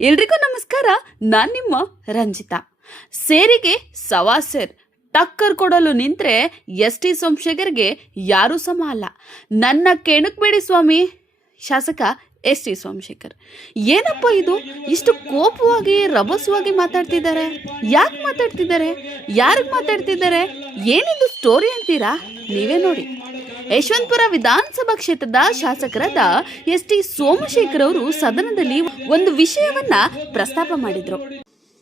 ಎಲ್ರಿಗೂ ನಮಸ್ಕಾರ. ನಾನು ನಿಮ್ಮ ರಂಜಿತಾ. ಸೇರಿಗೆ ಸವಾಸೇರ್ ಟಕ್ಕರ್ ಕೊಡಲು ನಿಂತ್ರೆ ಎಸ್.ಟಿ. ಸೋಮಶೇಖರ್ಗೆ ಯಾರೂ ಸಮ ಅಲ್ಲ. ನನ್ನ ಕೆಣಕಬೇಡಿ ಸ್ವಾಮಿ. ಶಾಸಕ ಎಸ್.ಟಿ. ಸೋಮಶೇಖರ್ ಏನಪ್ಪ ಇದು, ಇಷ್ಟು ಕೋಪವಾಗಿ ರಭಸವಾಗಿ ಮಾತಾಡ್ತಿದ್ದಾರೆ? ಯಾಕೆ ಮಾತಾಡ್ತಿದ್ದಾರೆ? ಯಾರಿಗೆ ಮಾತಾಡ್ತಿದ್ದಾರೆ? ಏನಿದು ಸ್ಟೋರಿ ಅಂತೀರಾ? ನೀವೇ ನೋಡಿ. ಯಶವಂತಪುರ ವಿಧಾನಸಭಾ ಕ್ಷೇತ್ರದ ಶಾಸಕರಾದ ಎಸ್.ಟಿ. ಸೋಮಶೇಖರ್ ಅವರು ಸದನದಲ್ಲಿ ಒಂದು ವಿಷಯವನ್ನ ಪ್ರಸ್ತಾಪ ಮಾಡಿದ್ರು.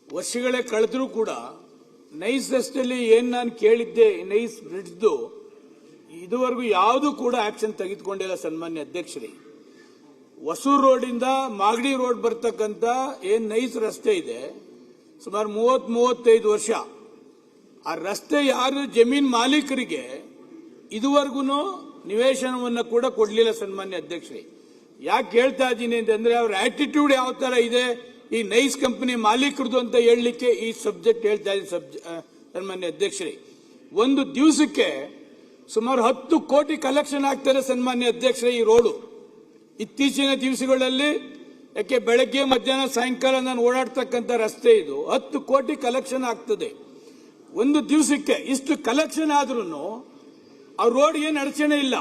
ವರ್ಷಗಳೇ ಕಳೆದ್ರೂ ಕೂಡ ನೈಸ್ ರಸ್ತೆಯಲ್ಲಿ ಏನ್ ನಾನು ಕೇಳಿದ್ದೆ, ನೈಸ್ ಬ್ರಿಡ್ಜ್ದು ಇದುವರೆಗೂ ಯಾವುದು ಕೂಡ ಆಕ್ಷನ್ ತೆಗೆದುಕೊಂಡಿಲ್ಲ. ಸನ್ಮಾನ್ಯ ಅಧ್ಯಕ್ಷರೇ, ಹೊಸೂರು ರೋಡಿಂದ ಮಾಗಡಿ ರೋಡ್ ಬರ್ತಕ್ಕಂಥ ಏನ್ ನೈಸ್ ರಸ್ತೆ ಇದೆ, ಸುಮಾರು 30-35 ವರ್ಷ ಆ ರಸ್ತೆ ಯಾರು ಜಮೀನ್ ಮಾಲೀಕರಿಗೆ ಇದುವರೆಗೂ ನಿವೇಶನವನ್ನು ಕೂಡ ಕೊಡಲಿಲ್ಲ. ಸನ್ಮಾನ್ಯ ಅಧ್ಯಕ್ಷರೇ, ಯಾಕೆ ಹೇಳ್ತಾ ಇದ್ದೀನಿ ಅಂತಂದ್ರೆ ಅವ್ರ ಆಟಿಟ್ಯೂಡ್ ಯಾವ ತರ ಇದೆ ಈ ನೈಸ್ ಕಂಪನಿ ಮಾಲೀಕರದು ಅಂತ ಹೇಳಲಿಕ್ಕೆ ಈ ಸಬ್ಜೆಕ್ಟ್ ಹೇಳ್ತಾ ಇದ್ದೀನಿ. ಸನ್ಮಾನ್ಯ ಅಧ್ಯಕ್ಷರೇ, ಒಂದು ದಿವಸಕ್ಕೆ ಸುಮಾರು 10 ಕೋಟಿ ಕಲೆಕ್ಷನ್ ಆಗ್ತಾರೆ. ಸನ್ಮಾನ್ಯ ಅಧ್ಯಕ್ಷರೇ, ಈ ರೋಡು ಇತ್ತೀಚಿನ ದಿವಸಗಳಲ್ಲಿ, ಯಾಕೆ ಬೆಳಗ್ಗೆ ಮಧ್ಯಾಹ್ನ ಸಾಯಂಕಾಲ ನಾನು ಓಡಾಡ್ತಕ್ಕಂಥ ರಸ್ತೆ ಇದು, 10 ಕೋಟಿ ಕಲೆಕ್ಷನ್ ಆಗ್ತದೆ ಒಂದು ದಿವಸಕ್ಕೆ. ಇಷ್ಟು ಕಲೆಕ್ಷನ್ ಆದ್ರೂ ಆ ರೋಡ್ ಏನು ಅಡಚಣೆ ಇಲ್ಲ.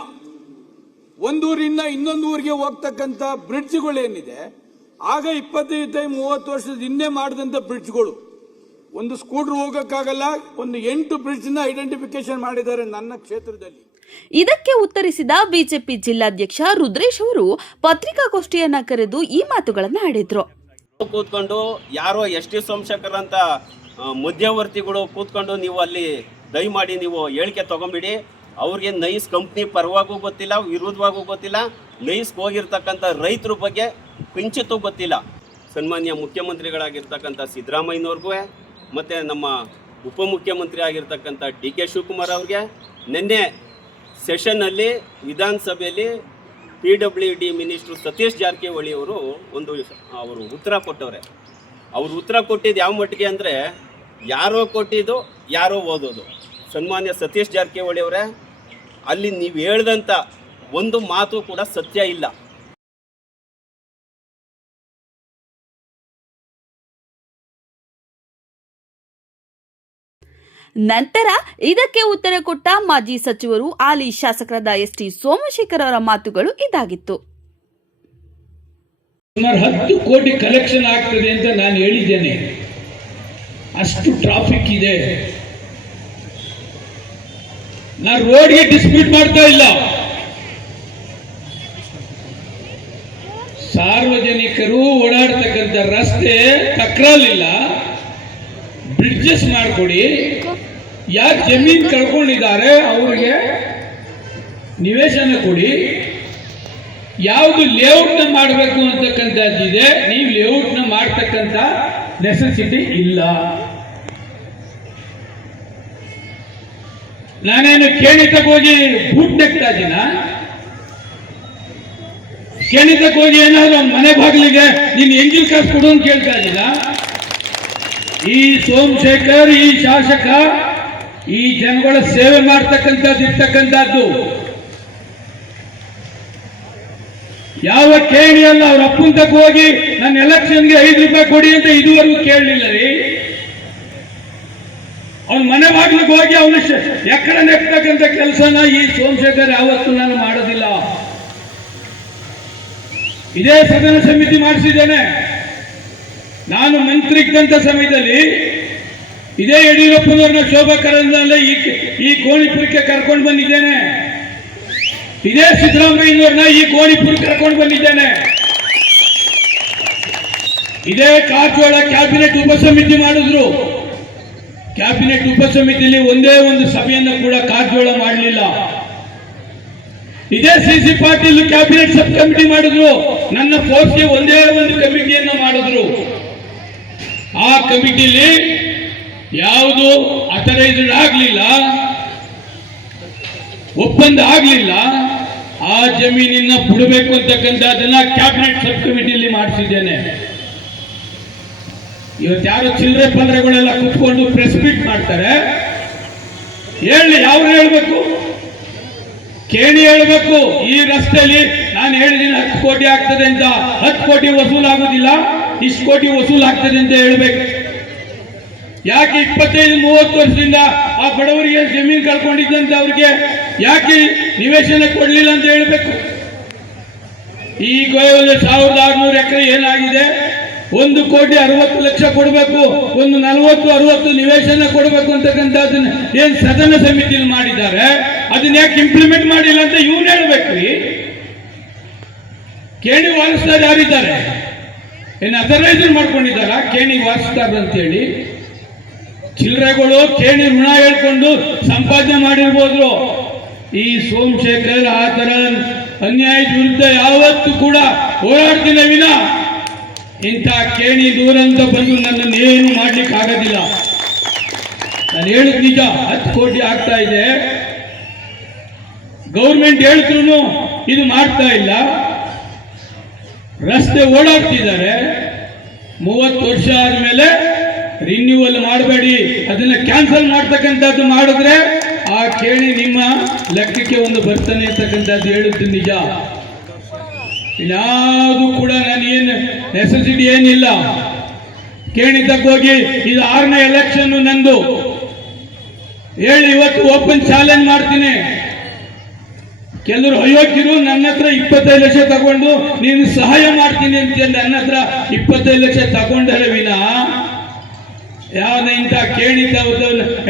ಒಂದೂರಿಂದ ಇನ್ನೊಂದು ಊರಿಗೆ ಹೋಗ್ತಕ್ಕಂಥ ಬ್ರಿಡ್ಜ್ಗಳೇನಿದೆ, ಆಗ 25-30 ವರ್ಷದ ಹಿಂದೆ ಮಾಡಿದಂಥ ಬ್ರಿಡ್ಜ್ಗಳು, ಒಂದು ಸ್ಕೂಟರ್ ಹೋಗಕ್ಕಾಗಲ್ಲ, ಒಂದು 8 ಬ್ರಿಡ್ಜ್ ನ ಐಡೆಂಟಿಫಿಕೇಶನ್ ಮಾಡಿದ್ದಾರೆ ನನ್ನ ಕ್ಷೇತ್ರದಲ್ಲಿ. ಇದಕ್ಕೆ ಉತ್ತರಿಸಿದ ಬಿಜೆಪಿ ಜಿಲ್ಲಾಧ್ಯಕ್ಷ ರುದ್ರೇಶ್ ಅವರು ಪತ್ರಿಕಾಗೋಷ್ಠಿಯನ್ನ ಕರೆದು ಈ ಮಾತುಗಳನ್ನ ಆಡಿದ್ರು. ಕೂತ್ಕೊಂಡು ಯಾರೋ ಎಸ್.ಟಿ. ಸೋಮಶೇಖರ್ ಅಂತ ಮಧ್ಯವರ್ತಿಗಳು ಕೂತ್ಕೊಂಡು ನೀವು ಅಲ್ಲಿ ದಯಮಾಡಿ ನೀವು ಹೇಳಿಕೆ ತಗೊಂಬಿಡಿ. ಅವ್ರಿಗೆ ನೈಸ್ ಕಂಪ್ನಿ ಪರವಾಗೂ ಗೊತ್ತಿಲ್ಲ, ವಿರುದ್ಧವಾಗೂ ಗೊತ್ತಿಲ್ಲ, ನೈಸ್ಗೆ ಹೋಗಿರ್ತಕ್ಕಂಥ ರೈತರ ಬಗ್ಗೆ ಕಿಂಚಿತ್ತೂ ಗೊತ್ತಿಲ್ಲ. ಸನ್ಮಾನ್ಯ ಮುಖ್ಯಮಂತ್ರಿಗಳಾಗಿರ್ತಕ್ಕಂಥ ಸಿದ್ದರಾಮಯ್ಯನವ್ರಿಗೂ ಮತ್ತು ನಮ್ಮ ಉಪಮುಖ್ಯಮಂತ್ರಿ ಆಗಿರ್ತಕ್ಕಂಥ ಡಿ.ಕೆ. ಶಿವಕುಮಾರ್ ಅವ್ರಿಗೆ ನಿನ್ನೆ ಸೆಷನ್ನಲ್ಲಿ ವಿಧಾನಸಭೆಯಲ್ಲಿ PWD ಮಿನಿಸ್ಟ್ರು ಸತೀಶ್ ಜಾರಕಿಹೊಳಿ ಅವರು ಅವರು ಉತ್ತರ ಕೊಟ್ಟವ್ರೆ. ಅವರು ಉತ್ತರ ಕೊಟ್ಟಿದ್ದು ಯಾವ ಮಟ್ಟಿಗೆ ಅಂದರೆ, ಯಾರೋ ಕೊಟ್ಟಿದ್ದು ಯಾರೋ ಓದೋದು. ಸನ್ಮಾನ್ಯ ಸತೀಶ್ ಜಾರಕಿಹೊಳಿ ಅವರೇ, ಅಲ್ಲಿ ನೀವು ಹೇಳ್ದಂಥ ಒಂದು ಮಾತು ಕೂಡ ಸತ್ಯ ಇಲ್ಲ. ನಂತರ ಇದಕ್ಕೆ ಉತ್ತರ ಕೊಟ್ಟ ಮಾಜಿ ಸಚಿವರು ಹಾಲಿ ಶಾಸಕರಾದ ಎಸ್.ಟಿ. ಸೋಮಶೇಖರ್ ಅವರ ಮಾತುಗಳು ಇದಾಗಿತ್ತು. ಸುಮಾರು 10 ಕೋಟಿ ಕಲೆಕ್ಷನ್ ಆಗ್ತದೆ ಅಂತ ನಾನು ಹೇಳಿದ್ದೇನೆ. ಅಷ್ಟು ಟ್ರಾಫಿಕ್ ಇದೆ. ನಾನು ರೋಡ್ಗೆ ಡಿಸ್ಪ್ಯೂಟ್ ಮಾಡ್ತಾ ಇಲ್ಲ. ಸಾರ್ವಜನಿಕರು ಓಡಾಡ್ತಕ್ಕಂಥ ರಸ್ತೆ ತಕ್ರಾಲಿಲ್ಲ, ಬ್ರಿಡ್ಜಸ್ ಮಾಡಿಕೊಡಿ. ಯಾಕೆ ಜಮೀನು ಕಳ್ಕೊಂಡಿದ್ದಾರೆ ಅವರಿಗೆ ನಿವೇಶನ ಕೊಡಿ. ಯಾವುದು ಲೇಔಟ್ನ ಮಾಡಬೇಕು ಅಂತಕ್ಕಂಥದ್ದಿದೆ, ನೀವು ಲೇಔಟ್ನ ಮಾಡ್ತಕ್ಕಂಥ ನೆಸೆಸಿಟಿ ಇಲ್ಲ. ನಾನೇನು ಕೇಣಿತಕ್ಕೆ ಹೋಗಿ ಬೂಟ್ ನೆಕ್ತಾ ಇದ್ದೀನ? ಕೇಣಿತಕ್ಕೆ ಹೋಗಿ ಏನಾದ್ರು ಒಂದು ಮನೆ ಬಾಗಿಲಿಗೆ ನೀನು ಎಂಜಿಲ್ ಕಾಸು ಕೊಡು ಅಂತ ಕೇಳ್ತಾ ಇದ್ದೀನ? ಈ ಸೋಮಶೇಖರ್, ಈ ಶಾಸಕ, ಈ ಜನಗಳ ಸೇವೆ ಮಾಡ್ತಕ್ಕಂಥದ್ದು ಯಾವ ಕೇಳಿಯಲ್ಲ. ಅವ್ರ ಅಪ್ಪಂತಕ್ಕೆ ಹೋಗಿ ನನ್ನ ಎಲೆಕ್ಷನ್ಗೆ 5 ರೂಪಾಯಿ ಕೊಡಿ ಅಂತ ಇದುವರೆಗೂ ಕೇಳಲಿಲ್ಲ ರೀ. ಅವನ ಮನೆ ಬಾಗಿಲಿಗೆ ಹೋಗಿ ಅವನ ಎಕ್ಕಡ ನೆಕ್ತಕ್ಕಂಥ ಕೆಲಸನ ಈ ಸೋಮಶೇಖರ್ ಯಾವತ್ತೂ ನಾನು ಮಾಡೋದಿಲ್ಲ. ಇದೇ ಸದನ ಸಮಿತಿ ಮಾಡಿಸಿದ್ದೇನೆ. ನಾನು ಮಂತ್ರಿ ಇದ್ದಂಥ ಸಮಯದಲ್ಲಿ ಇದೇ ಯಡಿಯೂರಪ್ಪನವ್ರನ್ನ ಶೋಭಾ ಕರಂದ್ಲಾಜೆ ಈ ಗೋಣಿಪುರಕ್ಕೆ ಕರ್ಕೊಂಡು ಬಂದಿದ್ದೇನೆ. ಇದೇ ಸಿದ್ದರಾಮಯ್ಯನವ್ರನ್ನ ಈ ಗೋಣಿಪುರಕ್ಕೆ ಕರ್ಕೊಂಡು ಬಂದಿದ್ದೇನೆ. ಇದೇ ಕಾರಜೋಳ ಕ್ಯಾಬಿನೆಟ್ ಉಪಸಮಿತಿ ಮಾಡಿದ್ರು. ಕ್ಯಾಬಿನೆಟ್ ಉಪಸಮಿತಿಯಲ್ಲಿ ಒಂದೇ ಒಂದು ಸಭೆಯನ್ನು ಕೂಡ ಕಾರಜೋಳ ಮಾಡಲಿಲ್ಲ. ಇದೇ C Patil cabinet sub committee ಮಾಡಿದ್ರು. ನನ್ನ ಫೋರ್ಸ್ಗೆ ಒಂದೇ ಒಂದು ಕಮಿಟಿಯನ್ನು ಮಾಡಿದ್ರು. ಆ ಕಮಿಟಿಲಿ ಯಾವುದು ಅಥರೈಸ್ಡ್ ಆಗಲಿಲ್ಲ, ಒಪ್ಪಂದ ಆಗಲಿಲ್ಲ. ಆ ಜಮೀನಿನ ಬಿಡಬೇಕು ಅಂತಕ್ಕಂಥದ್ದನ್ನ ಕ್ಯಾಬಿನೆಟ್ ಸಬ್ ಕಮಿಟಿಯಲ್ಲಿ ಮಾಡಿಸಿದ್ದೇನೆ. ಇವತ್ತು ಯಾರು ಚಿಲ್ಲರೆ ಪಲ್ರೆಗಳೆಲ್ಲ ಕುತ್ಕೊಂಡು ಪ್ರೆಸ್ ಮೀಟ್ ಮಾಡ್ತಾರೆ. ಹೇಳಿ, ಯಾರು ಹೇಳ್ಬೇಕು? ಕೇಳಿ ಹೇಳ್ಬೇಕು. ಈ ರಸ್ತೆಯಲ್ಲಿ ನಾನು ಹೇಳಿದ್ದೀನಿ 10 ಕೋಟಿ ಆಗ್ತದೆ ಅಂತ. 10 ಕೋಟಿ ವಸೂಲಾಗುದಿಲ್ಲ. ಇಷ್ಟು ಕೋಟಿ ವಸೂಲು ಆಗ್ತದೆ ಅಂತ ಹೇಳ್ಬೇಕು. ಯಾಕೆ 25-30 ವರ್ಷದಿಂದ ಆ ಬಡವರಿಗೆ ಜಮೀನು ಕಳ್ಕೊಂಡಿದ್ದಂತೆ ಅವ್ರಿಗೆ ಯಾಕೆ ನಿವೇಶನ ಕೊಡ್ಲಿಲ್ಲ ಅಂತ ಹೇಳ್ಬೇಕು. ಈಗ 1600 ಎಕರೆ ಏನಾಗಿದೆ, 1,60,00,000 ಕೊಡಬೇಕು, ಒಂದು 40-60 ನಿವೇಶನ ಕೊಡಬೇಕು ಅಂತಕ್ಕಂಥದ್ದನ್ನ ಏನ್ ಸದನ ಸಮಿತಿಯಲ್ಲಿ ಮಾಡಿದ್ದಾರೆ, ಅದನ್ನ ಯಾಕೆ ಇಂಪ್ಲಿಮೆಂಟ್ ಮಾಡಿಲ್ಲ ಅಂತ ಇವ್ನು ಹೇಳ್ಬೇಕ್ರಿ. ಕೇಣಿ ವಾರಸ್ದಾರ್ ಯಾರಿದ್ದಾರೆ, ಏನು ಅಥರೈಸರ್ ಮಾಡ್ಕೊಂಡಿದ್ದಾರ ಕೇಣಿ ವಾರಸ್ದಾರ್ ಅಂತೇಳಿ? ಚಿಲ್ಲರೆಗಳು ಕೇಣಿ ಋಣ ಹೇಳ್ಕೊಂಡು ಸಂಪಾದನೆ ಮಾಡಿರ್ಬೋದು. ಈ ಸೋಮಶೇಖರ್ ಆ ತರ ಅನ್ಯಾಯದ ವಿರುದ್ಧ ಯಾವತ್ತೂ ಕೂಡ ಹೋರಾಡ್ತೀನಿ ವಿನ ಇಂಥ ಕೇಣಿ ದೂರಂತ ಬಂದು ನನ್ನನ್ನು ಏನು ಮಾಡ್ಲಿಕ್ಕೆ ಆಗೋದಿಲ್ಲ. ನಾನು ಹೇಳಿದ್ ನಿಜ, 10 ಕೋಟಿ ಆಗ್ತಾ ಇದೆ, ಗೌರ್ಮೆಂಟ್ ಹೇಳಿದ್ರು ಇದು ಮಾಡ್ತಾ ಇಲ್ಲ. ರಸ್ತೆ ಓಡಾಡ್ತಿದ್ದಾರೆ, 30 ವರ್ಷ ಆದ್ಮೇಲೆ ರಿನ್ಯೂವಲ್ ಮಾಡಬೇಡಿ, ಅದನ್ನ ಕ್ಯಾನ್ಸಲ್ ಮಾಡ್ತಕ್ಕಂಥದ್ದು ಮಾಡಿದ್ರೆ ಆ ಕೇಳಿ ನಿಮ್ಮ ಲೆಕ್ಕಕ್ಕೆ ಒಂದು ಬರ್ತಾನೆ ಅಂತಕ್ಕಂಥದ್ದು ಹೇಳುತ್ತೆ ನಿಜ. ಇನ್ಯಾವುದು ಕೂಡ ನಾನೇನು ನೆಸೆಸಿಟಿ ಏನಿಲ್ಲ. ಕೇಳಿ ತಕ್ಕೋಗಿ ಇದು 6ನೇ ಎಲೆಕ್ಷನ್ ನಂದು ಹೇಳಿ ಇವತ್ತು ಓಪನ್ ಚಾಲೆಂಜ್ ಮಾಡ್ತೀನಿ. ಕೆಲವರು ಅಯೋಗ್ಯರು ನನ್ನ ಹತ್ರ 25 ಲಕ್ಷ ತಗೊಂಡು ನೀನು ಸಹಾಯ ಮಾಡ್ತೀನಿ ಅಂತ ನನ್ನ ಹತ್ರ 25 ಲಕ್ಷ ತಗೊಂಡರೆ ವಿನ ಯಾವ್ದು ಇಂಥ ಕೇಣಿ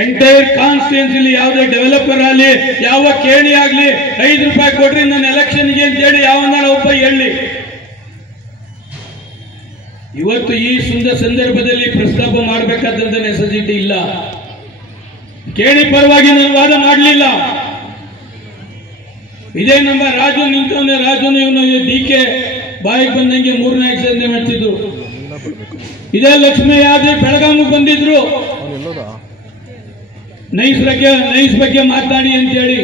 ಎಂಟೈರ್ ಕಾನ್ಸ್ಟಿಟ್ಯೂನ್ಸಿಲಿ ಯಾವುದೇ ಡೆವಲಪರ್ ಆಗಲಿ ಯಾವ ಕೇಣಿ ಆಗಲಿ 5 ರೂಪಾಯಿ ಕೊಡ್ರಿ ನನ್ನ ಎಲೆಕ್ಷನ್ಗೆ ಅಂತೇಳಿ ಯಾವನಾರ ಒಬ್ಬ ಹೇಳಿ. ಇವತ್ತು ಈ ಸುಂದರ ಸಂದರ್ಭದಲ್ಲಿ ಪ್ರಸ್ತಾಪ ಮಾಡಬೇಕಾದಂತ ನೆಸೆಸಿಟಿ ಇಲ್ಲ. ಕೇಣಿ ಪರವಾಗಿ ನಾನು ವಾದ ಮಾಡಲಿಲ್ಲ. ಇದೇ ನಮ್ಮ ರಾಜು ನಿಂತವನೇ, ರಾಜುನು ಇವನು ಡಿಕೆ ಬಾಯಿಗೆ ಬಂದಂಗೆ 3-4 ಸಂಧೆ ಮಾಡ್ತಿದ್ರು. ಇದೇ ಲಕ್ಷ್ಮೀ ಯಾದವ್ ಬೆಳಗಾವಿಗೆ ಬಂದಿದ್ರು, ನೈಸ್ ಬಗ್ಗೆ ಮಾತಾಡಿ ಅಂತೇಳಿ.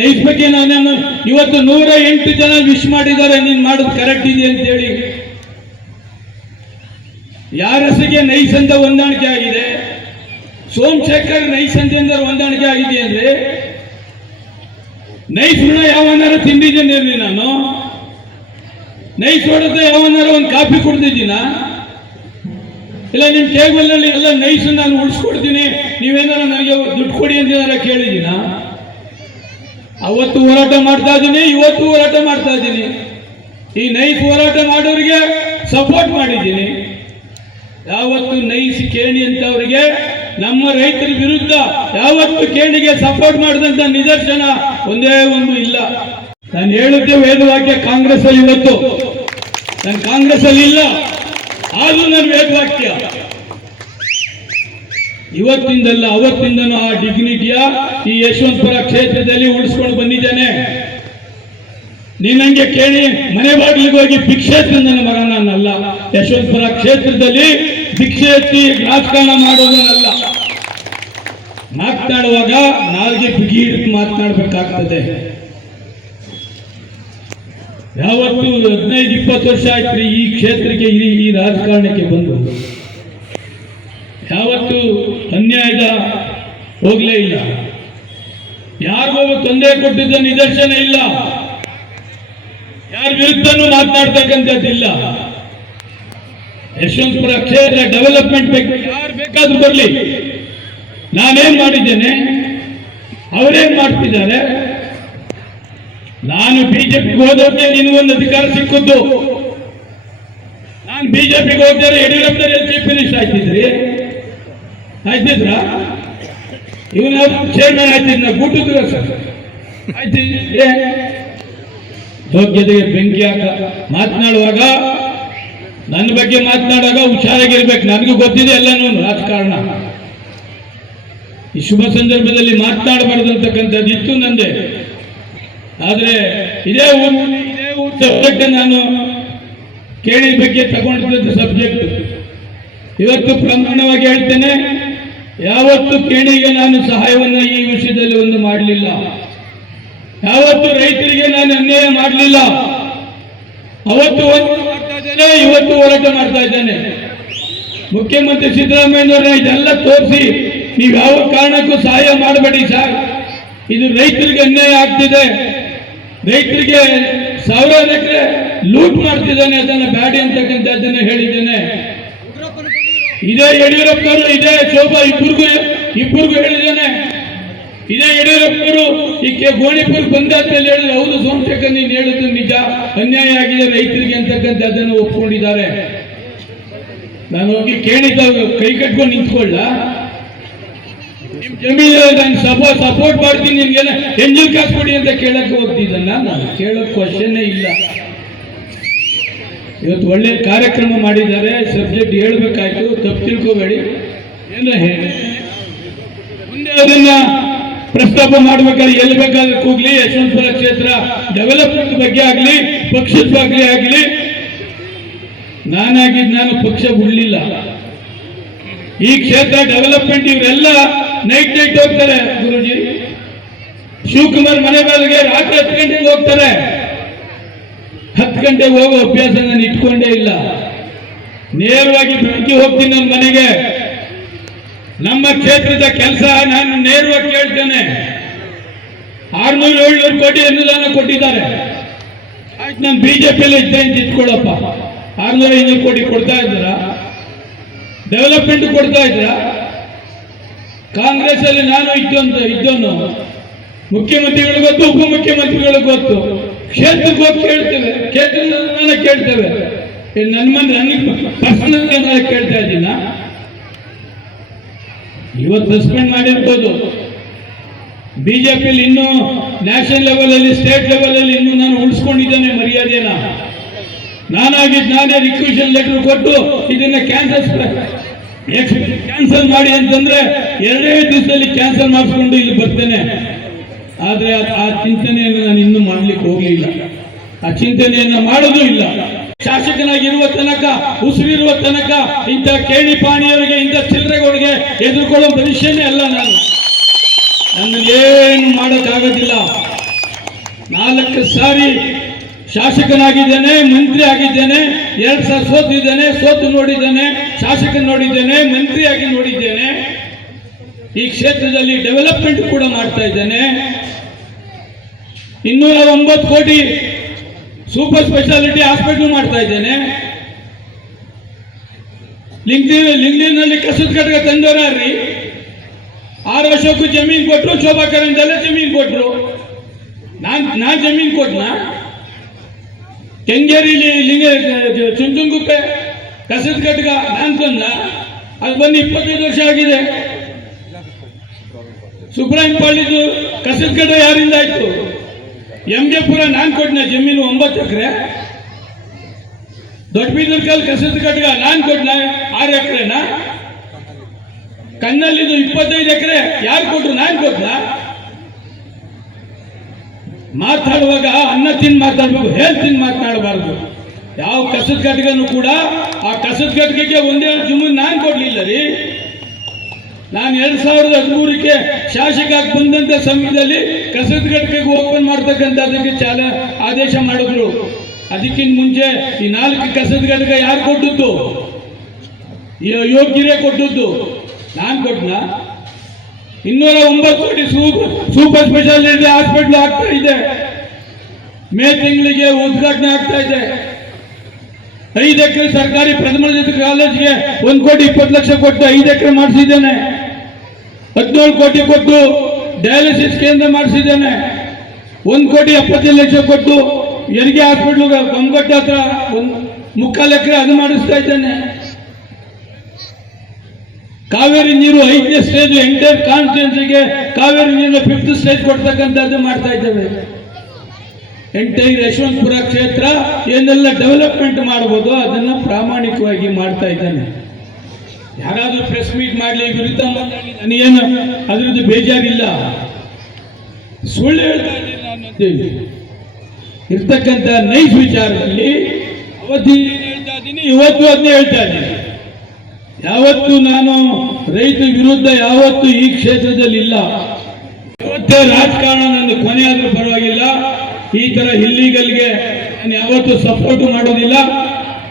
ನೈಸ್ ಬಗ್ಗೆ ನಾನು ಇವತ್ತು 108 ಜನ ವಿಶ್ ಮಾಡಿದ್ದಾರೆ, ನೀನ್ ಮಾಡೋದು ಕರೆಕ್ಟ್ ಇದೆ ಅಂತೇಳಿ. ಯಾರ ಹೆಸರಿಗೆ ನೈಸ್ ಅಂತ ಹೊಂದಾಣಿಕೆ ಆಗಿದೆ? ಸೋಮಶೇಖರ್ ನೈಸ್ ಅಂತ ಹೊಂದಾಣಿಕೆ ಆಗಿದೆ ಅಂದ್ರೆ ನೈಸ್ ಋಣ ಯಾವನಾರ ತಿಂದಿದ್ದೇನೆ ನಾನು? ನೈಸ್ ಹೊಡೆದ ಯಾವನಾರ ಒಂದು ಕಾಫಿ ಕುಡ್ದಿದ್ದೀನ? ಇಲ್ಲ ನಿಮ್ ಟೇಬಲ್ ನಲ್ಲಿ ಎಲ್ಲ ನೈಸ್ ನಾನು ಉಳಿಸ್ಕೊಡ್ತೀನಿ, ನೀವೇನಾರ ನನಗೆ ದುಡ್ಡು ಕೊಡಿ ಅಂತ ಕೇಳಿದ್ದೀನ? ಅವತ್ತು ಹೋರಾಟ ಮಾಡ್ತಾ ಇದ್ದೀನಿ, ಇವತ್ತು ಹೋರಾಟ ಮಾಡ್ತಾ ಇದ್ದೀನಿ. ಈ ನೈಸ್ ಹೋರಾಟ ಮಾಡೋರಿಗೆ ಸಪೋರ್ಟ್ ಮಾಡಿದ್ದೀನಿ. ಯಾವತ್ತು ನೈಸ್ ಕೇಣಿ ಅಂತವರಿಗೆ, ನಮ್ಮ ರೈತರ ವಿರುದ್ಧ ಯಾವತ್ತು ಕೇಣಿಗೆ ಸಪೋರ್ಟ್ ಮಾಡಿದಂತ ನಿದರ್ಶನ ಒಂದೇ ಒಂದು ಇಲ್ಲ. ನಾನು ಹೇಳುತ್ತೆ ವೇದವಾಕ್ಯ ಕಾಂಗ್ರೆಸ್ ಅಲ್ಲಿ ಇವತ್ತು, ನಾನು ಕಾಂಗ್ರೆಸ್ ಅಲ್ಲಿ ಇಲ್ಲ, ಆದ್ರೂ ನನ್ನ ವೇದವಾಕ್ಯ ಇವತ್ತಿಂದಲ್ಲ ಅವತ್ತಿಂದನೂ ಆ ಡಿಗ್ನಿಟಿಯ ಈ ಯಶವಂತಪುರ ಕ್ಷೇತ್ರದಲ್ಲಿ ಉಳಿಸ್ಕೊಂಡು ಬಂದಿದ್ದೇನೆ. ನೀನಂಗೆ ಕೇಳಿ ಮನೆ ಬಾಗಿಲಿಗೆ ಹೋಗಿ ಭಿಕ್ಷೆ ತಂದನ ಮಗ ನಾನಲ್ಲ. ಯಶವಂತಪುರ ಕ್ಷೇತ್ರದಲ್ಲಿ ಭಿಕ್ಷೆ ಎತ್ತಿ ರಾಜಕಾರಣ ಮಾಡೋದನ್ನಲ್ಲ. ಮಾತನಾಡುವಾಗ ನಾಲ್ಗೆ ಬಿಗಿ ಹಿಡಿದು ಮಾತನಾಡಬೇಕಾಗ್ತದೆ. ಯಾವತ್ತು 15-20 ವರ್ಷ ಆಯ್ತು ಈ ಕ್ಷೇತ್ರಕ್ಕೆ, ಈ ರಾಜಕಾರಣಕ್ಕೆ ಬಂದು ಯಾವತ್ತು ಅನ್ಯಾಯದ ಹೋಗ್ಲೇ ಇಲ್ಲ. ಯಾರಿಗೂ ತೊಂದರೆ ಕೊಟ್ಟಿದ್ದ ನಿದರ್ಶನ ಇಲ್ಲ. ಯಾರ ವಿರುದ್ಧನೂ ಮಾತನಾಡ್ತಕ್ಕಂಥದ್ದಿಲ್ಲ. ಯಶವಂತಪುರ ಕ್ಷೇತ್ರ ಡೆವಲಪ್ಮೆಂಟ್ ಬಗ್ಗೆ ಯಾರು ಬೇಕಾದ್ರೂ ಬರಲಿ, ನಾನೇನ್ ಮಾಡಿದ್ದೇನೆ, ಅವರೇನ್ ಮಾಡ್ತಿದ್ದಾರೆ. ನಾನು ಬಿಜೆಪಿಗೆ ಹೋದವ್ರಿಗೆ ನಿನಗೊಂದು ಅಧಿಕಾರ ಸಿಕ್ಕದ್ದು. ನಾನು ಬಿಜೆಪಿಗೆ ಹೋಗ್ತಾರೆ ಯಡಿಯೂರಪ್ಪನವ್ರು ಚೀಫ್ ಮಿನಿಸ್ಟರ್ ಆಯ್ತಿದ್ರ ಇವನ ಚೇರ್ಮನ್ ಆಯ್ತಿದ್ನ ಗುಟ್ಟಿದ್ರು ಸರ್ ಆಯ್ತಿದ್ರೆ ಯೋಗ್ಯತೆಗೆ ಬೆಂಕಿ ಹಾಕ. ಮಾತನಾಡುವಾಗ ನನ್ನ ಬಗ್ಗೆ ಮಾತನಾಡುವಾಗ ಹುಷಾರಾಗಿರ್ಬೇಕು. ನನಗೂ ಗೊತ್ತಿದೆ ಎಲ್ಲನೂ ರಾಜಕಾರಣ. ಈ ಶುಭ ಸಂದರ್ಭದಲ್ಲಿ ಮಾತನಾಡಬಾರ್ದಂತಕ್ಕಂಥದ್ದು ಇತ್ತು ನಂದೆ. ಆದ್ರೆ ಇದೇ ಸಬ್ಜೆಕ್ಟ್ ನಾನು ಕೇಳಿ ಬಗ್ಗೆ ತಗೊಂಡಿದ್ದ ಸಬ್ಜೆಕ್ಟ್. ಇವತ್ತು ಪ್ರಮಾಣವಾಗಿ ಹೇಳ್ತೇನೆ, ಯಾವತ್ತು ಕೇಣಿಗೆ ನಾನು ಸಹಾಯವನ್ನು ಈ ವಿಷಯದಲ್ಲಿ ಒಂದು ಮಾಡಲಿಲ್ಲ. ಯಾವತ್ತು ರೈತರಿಗೆ ನಾನು ಅನ್ಯಾಯ ಮಾಡಲಿಲ್ಲ. ಅವತ್ತು ಮಾಡ್ತಾ ಇದ್ದೇನೆ, ಇವತ್ತು ಹೋರಾಟ ಮಾಡ್ತಾ ಇದ್ದೇನೆ. ಮುಖ್ಯಮಂತ್ರಿ ಸಿದ್ದರಾಮಯ್ಯನವರ ಇದೆಲ್ಲ ತೋರಿಸಿ ನೀವು ಯಾವ ಕಾರಣಕ್ಕೂ ಸಹಾಯ ಮಾಡಬೇಡಿ ಸರ್, ಇದು ರೈತರಿಗೆ ಅನ್ಯಾಯ ಆಗ್ತಿದೆ, ರೈತರಿಗೆ ಸಾವಿರಾರು ಎಕರೆ ಲೂಟ್ ಮಾಡ್ತಿದ್ದಾನೆ, ಅದನ್ನ ಬ್ಯಾಡಿ ಅಂತಕ್ಕಂಥದ್ದನ್ನ ಹೇಳಿದ್ದೇನೆ. ಇದೇ ಯಡಿಯೂರಪ್ಪನವರು ಇದೇ ಶೋಭಾ ಇಬ್ಬರಿಗೂ ಹೇಳಿದ್ದೇನೆ. ಇದೇ ಯಡಿಯೂರಪ್ಪನವರು ಈಕೆ ಗೋಣಿಪುರ್ ಬಂದಾದ್ಮೇಲೆ ಹೇಳಿದ್ರೆ ಹೌದು ಸೋಮಶೇಖರ್ ನೀನು ಹೇಳಿದ್ದು ನಿಜ, ಅನ್ಯಾಯ ಆಗಿದೆ ರೈತರಿಗೆ ಅಂತಕ್ಕಂಥದ್ದನ್ನು ಒಪ್ಕೊಂಡಿದ್ದಾರೆ. ನಾನು ಹೋಗಿ ಕೇಳಿದ್ದ ಕೈ ಕಟ್ಕೊಂಡು ನಿಂತ್ಕೊಳ್ಳ, ನಿಮ್ ಜಮೀನು ನಾನು ಸಪೋರ್ಟ್ ಮಾಡ್ತೀನಿ, ನಿನ್ಗೆಲ್ಲ ಎಂಜಿನ್ ಕಾಸು ಕೊಡಿ ಅಂತ ಕೇಳಕ್ಕೆ ಹೋಗ್ತಿದ್ದಲ್ಲ. ನಾನು ಕೇಳೋಕ್ ಕ್ವಶನ್ನೇ ಇಲ್ಲ. ಇವತ್ತು ಒಳ್ಳೆ ಕಾರ್ಯಕ್ರಮ ಮಾಡಿದ್ದಾರೆ, ಸಬ್ಜೆಕ್ಟ್ ಹೇಳ್ಬೇಕಾಯ್ತು, ತಪ್ಪು ತಿಳ್ಕೋಬೇಡಿ. ಏನು ಹೇಳಿ ಮುಂದೆ ಅದನ್ನ ಪ್ರಸ್ತಾಪ ಮಾಡ್ಬೇಕಾದ್ರೆ ಎಲ್ಲಿ ಬೇಕಾದ್ರೆ ಕೂಗ್ಲಿ, ಯಶವಂತಪುರ ಕ್ಷೇತ್ರ ಡೆವಲಪ್ಮೆಂಟ್ ಬಗ್ಗೆ ಆಗ್ಲಿ, ಪಕ್ಷದ ಬಗ್ಗೆ ಆಗ್ಲಿ, ನಾನು ಪಕ್ಷ ಬಿಡ್ಲಿಲ್ಲ. ಈ ಕ್ಷೇತ್ರ ಡೆವಲಪ್ಮೆಂಟ್ ಇವರೆಲ್ಲ ನೈಟ್ ಹೋಗ್ತಾರೆ. ಗುರುಜಿ ಶಿವಕುಮಾರ್ ಮನೆ ಬಾಗಿಲಿಗೆ ರಾತ್ರಿ 10 ಗಂಟೆಗೆ ಹೋಗ್ತಾರೆ. 10 ಗಂಟೆಗೆ ಹೋಗೋ ಅಭ್ಯಾಸ ನಾನು ಇಟ್ಕೊಂಡೇ ಇಲ್ಲ. ನೇರವಾಗಿ ಬೆಳಗ್ಗೆ ಹೋಗ್ತೀನಿ ನನ್ನ ಮನೆಗೆ. ನಮ್ಮ ಕ್ಷೇತ್ರದ ಕೆಲಸ ನಾನು ನೇರವಾಗಿ ಕೇಳ್ತೇನೆ. 600-700 ಕೋಟಿ ಅನುದಾನ ಕೊಟ್ಟಿದ್ದಾರೆ. ಆಯ್ತು, ನಾನು ಬಿಜೆಪಿಯಲ್ಲಿ ಇದ್ದೆ ಅಂತ ಇಟ್ಕೊಳ್ಳಪ್ಪ. 600-500 ಕೋಟಿ ಕೊಡ್ತಾ ಇದ್ದಾರ? ಡೆವಲಪ್ಮೆಂಟ್ ಕೊಡ್ತಾ ಇದ್ರ? ಕಾಂಗ್ರೆಸ್ ಅಲ್ಲಿ ನಾನು ಇದ್ದವನು, ಮುಖ್ಯಮಂತ್ರಿಗಳಿಗೆ ಗೊತ್ತು, ಉಪಮುಖ್ಯಮಂತ್ರಿಗಳಿಗೆ ಗೊತ್ತು. ಕ್ಷೇತ್ರಕ್ಕೆ ಹೋಗಿ ಕೇಳ್ತೇವೆ, ಕ್ಷೇತ್ರದ ಕೇಳ್ತೇವೆ. ನನ್ನ ಮನೆ ನನಗೆ ಪರ್ಸನಲ್ ಕೇಳ್ತಾ ಇದ್ದೀನ. ಇವತ್ತು ಸಸ್ಪೆಂಡ್ ಮಾಡಿರ್ಬೋದು. ಬಿಜೆಪಿಯಲ್ಲಿ ಇನ್ನೂ ನ್ಯಾಷನಲ್ ಲೆವೆಲ್ ಅಲ್ಲಿ, ಸ್ಟೇಟ್ ಲೆವೆಲ್ ಅಲ್ಲಿ ಇನ್ನೂ ನಾನು ಉಳಿಸ್ಕೊಂಡಿದ್ದೇನೆ ಮರ್ಯಾದೆನ. ನಾನೇ ರಿಕ್ವೆಷನ್ ಲೆಟರ್ ಕೊಟ್ಟು ಇದನ್ನ ಕ್ಯಾನ್ಸಲ್ ಮಾಡಿ ಅಂತಂದ್ರೆ 2 ದಿವಸದಲ್ಲಿ ಕ್ಯಾನ್ಸಲ್ ಮಾಡಿಸ್ಕೊಂಡು ಇಲ್ಲಿ ಬರ್ತೇನೆ. ಆದ್ರೆ ಆ ಚಿಂತನೆಯನ್ನು ನಾನು ಇನ್ನೂ ಮಾಡ್ಲಿಕ್ಕೆ ಹೋಗ್ಲಿಲ್ಲ. ಆ ಚಿಂತನೆಯನ್ನ ಮಾಡೋದು ಇಲ್ಲ. ಶಾಸಕನಾಗಿರುವ ತನಕ, ಉಸಿರಿರುವ ತನಕ ಇಂಥ ಕೇಣಿ ಪಾಣಿಯವರಿಗೆ, ಇಂಥ ಚಿಲ್ಲರೆಗಳಿಗೆ ಎದುರ್ಕೊಳ್ಳೋ ಮನುಷ್ಯನೇ ಅಲ್ಲ ನಾನು. ನನ್ನನ್ನೇನು ಮಾಡೋಕ್ಕಾಗೋದಿಲ್ಲ. 4 ಸಾರಿ ಶಾಸಕನಾಗಿದ್ದೇನೆ, ಮಂತ್ರಿ ಆಗಿದ್ದೇನೆ, 2 ಸಾರಿ ಸೋತಿದ್ದೇನೆ, ಸೋತು ನೋಡಿದ್ದೇನೆ, ಶಾಸಕ ನೋಡಿದ್ದೇನೆ, ಮಂತ್ರಿಯಾಗಿ ನೋಡಿದ್ದೇನೆ. ಈ ಕ್ಷೇತ್ರದಲ್ಲಿ ಡೆವಲಪ್ಮೆಂಟ್ ಕೂಡ ಮಾಡ್ತಾ ಇದ್ದೇನೆ. 209 ಕೋಟಿ ಸೂಪರ್ ಸ್ಪೆಷಾಲಿಟಿ ಹಾಸ್ಪಿಟಲ್ ಮಾಡ್ತಾ ಇದ್ದೇನೆ. ಲಿಂಗದಲ್ಲಿ ಕಸದ ಘಟಕ ತಂದವರ್ರಿ. 6 ವರ್ಷಕ್ಕೂ ಜಮೀನು ಕೊಟ್ಟರು, ಶೋಭಾ ಕರಂದೆಲ್ಲ ಜಮೀನು ಕೊಟ್ಟರು. ನಾನ್ ಜಮೀನು ಕೊಟ್ಟನ? ಕೆಂಗೇರಿಲಿ ಚುಂಚುಂಗುಪ್ಪೆ ಕಸದ ಘಟಕ ನಾನ್ ತಂದ. ಅದು ಬಂದು 25 ವರ್ಷ ಆಗಿದೆ. ಸುಬ್ರಾಯಂಪಾಳಿದು ಕಸದ ಘಟಕ ಯಾರಿಂದ ಆಯ್ತು? ಎಂಜೆಪುರ ನಾನ್ ಕೊಟ್ಟನ ಜಮೀನು 9 ಎಕರೆ. ದೊಡ್ಡಬೀದರ್ಕಲ್ ಕಸದ ಘಟಕ ನಾನ್ ಕೊಟ್ಟನ 6 ಎಕರೆನ. ಕನ್ನಲ್ಲಿದು 25 ಎಕರೆ ಯಾರು ಕೊಟ್ರು? ನಾನ್ ಕೊಟ್ಟನ. ಮಾತಾಡುವಾಗ ಅನ್ನ ತಿಂದು ಮಾತಾಡ್ಬೇಕು, ಹೇಳ್ ತಿಂದು ಮಾತನಾಡಬಾರ್ದು. ಯಾವ ಕಸದ ಘಟಕನೂ ಕೂಡ ಆ ಕಸದ ಘಟಕಕ್ಕೆ ಒಂದೇ ಜಮೀನು ನಾನು ಕೊಡ್ಲಿಲ್ಲ ರೀ. ನಾನು 2013ಕ್ಕೆ ಶಾಸಕ ಬಂದಂತ ಸಮಯದಲ್ಲಿ ಕಸದ ಘಟಕಕ್ಕೆ ಓಪನ್ ಮಾಡ್ತಕ್ಕಂಥದಕ್ಕೆ ಆದೇಶ ಮಾಡಿದ್ರು. ಅದಕ್ಕಿಂತ ಮುಂಚೆ ಈ 4 ಕಸದ ಘಟಕ ಯಾರು ಕೊಟ್ಟದ್ದು? ಯೋಗ್ಯರೇ ಕೊಟ್ಟದ್ದು. ನಾನು ಕೊಟ್ಟನ? 209 ಕೋಟಿ ಸೂಪರ್ ಸ್ಪೆಷಾಲಿಟಿ ಹಾಸ್ಪಿಟಲ್ ಆಗ್ತಾ ಇದೆ. ಮೇ ತಿಂಗಳಿಗೆ ಉದ್ಘಾಟನೆ ಆಗ್ತಾ ಇದೆ. 5 ಎಕರೆ ಸರ್ಕಾರಿ ಪ್ರಥಮ ದರ್ಜೆ ಕಾಲೇಜ್ಗೆ 1,20,00,000 ಕೊಟ್ಟು 5 ಎಕರೆ ಮಾಡಿಸಿದ್ದೇನೆ. 17 ಕೋಟಿ ಕೊಟ್ಟು ಡಯಾಲಿಸಿಸ್ ಕೇಂದ್ರ ಮಾಡಿಸಿದ್ದೇನೆ. 1,70,00,000 ಕೊಟ್ಟು ಹೆರಿಗೆ ಹಾಸ್ಪಿಟ್ಲ್ ಕಂಗೊಟ್ಟ ಹತ್ರ 1/4 ಎಕರೆ ಅದು ಮಾಡಿಸ್ತಾ ಇದ್ದೇನೆ. ಕಾವೇರಿ ನೀರು 5ನೇ ಸ್ಟೇಜ್ ಎಂಟೈರ್ ಕಾನ್ಸ್ಟಿಟ್ಯೂನ್ಸಿಗೆ ಕಾವೇರಿ ನೀರು 5th ಸ್ಟೇಜ್ ಕೊಡ್ತಕ್ಕಂಥದ್ದು ಮಾಡ್ತಾ ಇದ್ದೇವೆ. ಎಂಟೈರ್ ಯಶವಂತಪುರ ಕ್ಷೇತ್ರ ಏನೆಲ್ಲ ಡೆವಲಪ್ಮೆಂಟ್ ಮಾಡಬಹುದು ಅದನ್ನ ಪ್ರಾಮಾಣಿಕವಾಗಿ ಮಾಡ್ತಾ ಇದ್ದಾನೆ. ಯಾರಾದ್ರೂ ಪ್ರೆಸ್ ಮೀಟ್ ಮಾಡಲಿ, ವಿರುದ್ಧ ಮಾತಾಡಲಿ, ನನಗೇನು ಅದರದ್ದು ಬೇಜಾರಿಲ್ಲ. ಸುಳ್ಳು ಹೇಳ್ತಾ ಇದ್ದೀನಿ ಇರ್ತಕ್ಕಂಥ ನೈಸ್ ವಿಚಾರದಲ್ಲಿ. ಅವತ್ತು ಹೇಳ್ತಾ ಇದ್ದೀನಿ, ಇವತ್ತು ಅದನ್ನೇ ಹೇಳ್ತಾ ಇದ್ದೀನಿ. ಯಾವತ್ತು ನಾನು ರೈತ ವಿರುದ್ಧ ಯಾವತ್ತು ಈ ಕ್ಷೇತ್ರದಲ್ಲಿ ಇಲ್ಲ. ಇವತ್ತೇ ರಾಜಕಾರಣ ನನ್ನ ಕೊನೆ ಆದ್ರೂ ಪರವಾಗಿಲ್ಲ. ಈ ತರ ಇಲ್ಲಿಗಲ್ಗೆ ನಾನು ಯಾವತ್ತೂ ಸಪೋರ್ಟ್ ಮಾಡೋದಿಲ್ಲ.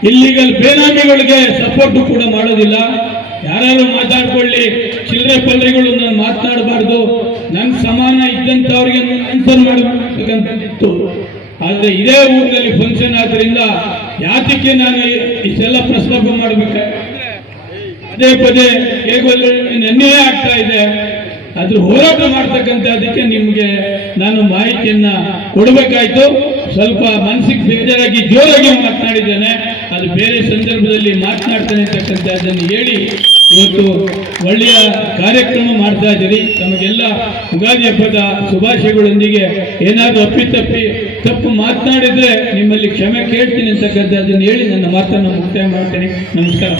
ಇಲ್ಲಿಗಲ್ ಬೇನಾಮಿಗಳಿಗೆ ಸಪೋರ್ಟ್ ಕೂಡ ಮಾಡೋದಿಲ್ಲ. ಯಾರು ಮಾತಾಡ್ಕೊಳ್ಳಿ, ಚಿಲ್ಲರೆ ಪಲ್ಲರಿಗಳು ನಾನು ಮಾತನಾಡಬಾರ್ದು, ನನ್ ಸಮಾನ ಇದ್ದಂಥವ್ರಿಗೆ ಆನ್ಸರ್ ಮಾಡಬೇಕಂತಿತ್ತು. ಆದ್ರೆ ಇದೇ ಊರಿನಲ್ಲಿ ಫಂಕ್ಷನ್ ಆದ್ರಿಂದ ಯಾತಕ್ಕೆ ನಾನು ಇಷ್ಟೆಲ್ಲ ಪ್ರಸ್ತಾಪ ಮಾಡ್ಬೇಕಾದ್ರೆ ಪದೇ ಪದೇ ಹೇಗೋಲ್ಲ ನನ್ನೇ ಆಗ್ತಾ ಇದೆ. ಅದ್ರ ಹೋರಾಟ ಮಾಡ್ತಕ್ಕಂಥದಕ್ಕೆ ನಿಮ್ಗೆ ನಾನು ಮಾಹಿತಿಯನ್ನ ಕೊಡಬೇಕಾಯ್ತು. ಸ್ವಲ್ಪ ಮನಸ್ಸಿಗೆ ಬೇಜಾರಾಗಿ ಜೋರಾಗಿ ಮಾತನಾಡಿದ್ದೇನೆ, ಅದು ಬೇರೆ ಸಂದರ್ಭದಲ್ಲಿ ಮಾತನಾಡ್ತಾನೆ ಅಂತಕ್ಕಂಥದ್ದನ್ನು ಹೇಳಿ ಇವತ್ತು ಒಳ್ಳೆಯ ಕಾರ್ಯಕ್ರಮ ಮಾಡ್ತಾ ಇದ್ದೀರಿ. ತಮಗೆಲ್ಲ ಯುಗಾದಿ ಹಬ್ಬದ ಶುಭಾಶಯಗಳೊಂದಿಗೆ ಏನಾದರೂ ತಪ್ಪು ಮಾತನಾಡಿದ್ರೆ ನಿಮ್ಮಲ್ಲಿ ಕ್ಷಮೆ ಕೇಳ್ತೀನಿ ಅಂತಕ್ಕಂಥದ್ದನ್ನು ಹೇಳಿ ನನ್ನ ಮಾತನ್ನು ಮುಕ್ತಾಯ ಮಾಡ್ತೇನೆ. ನಮಸ್ಕಾರ.